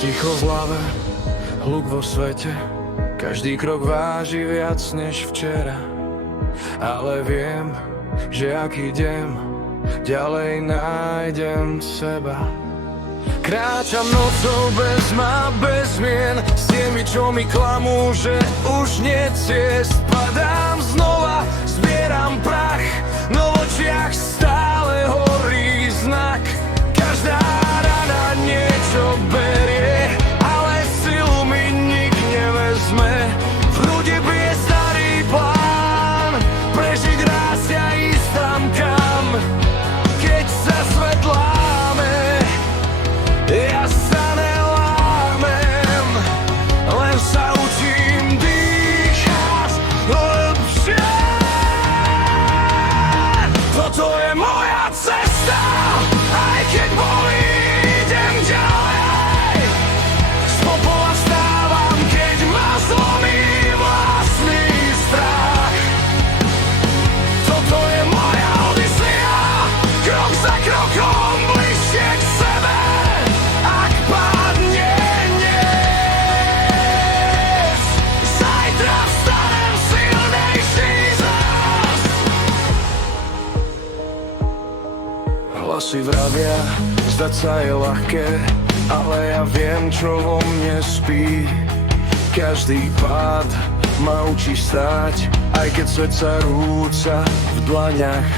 Ticho v hlave, hluk vo svete, každý krok váži viac než včera. Ale viem, že ak idem, ďalej nájdem seba. Kráčam nocou bez má, bez zmien, s tými, čo mi klamú, že už nie ciest. Padám znova, zbieram prach, no v očiach stále horí znak. Každá rana niečo berie, ale silu mi nik nevezme. V hrudi bije starý plán, prežiť raz ja ísť tam kam. Keď sa svet láme, ja sa nelámem, len sa učím dýchať hlbšie. Toto je moja cesta, aj keď bolí, idem ďalej. Z popola vstávam, keď ma zlomí vlastný strach. Toto je moja odysea, krok za krokom bližšie k sebe. Ak padne dnes, zajtra vstanem silnejší zas. Hlasy vravia, zdať sa je ľahké, ale ja viem, čo vo mne spí. Každý pád ma učí stáť, aj keď svet sa rúca v dlaňach.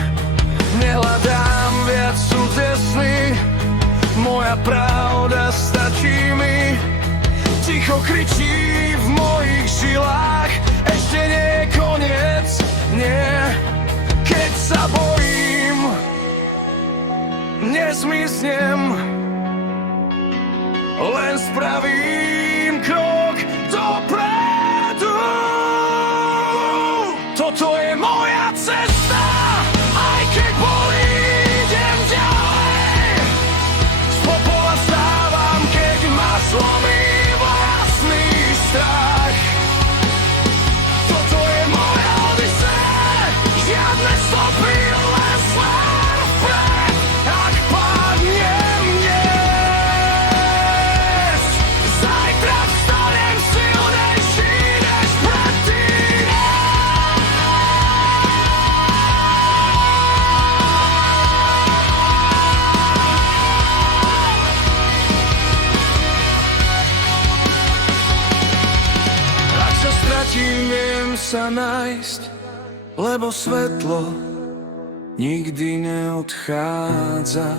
Nehľadám viac cudzie sny, moja pravda stačí mi. Ticho kričí v mojich žilách, ešte nie je koniec, nie. Keď sa bojím, nezmiznem, len spravím krok dopredu. Toto je moja cesta, aj keď bolí, idem ďalej. Z popola vstávam, keď ma zlomí vlastný strach. Toto je moja odysea, žiadne stopy, len smer vpred. Ak padnem dnes, zajtra vstanem silnejší než predtým. Ak sa stratím, viem sa nájsť, lebo svetlo nikdy neodchádza.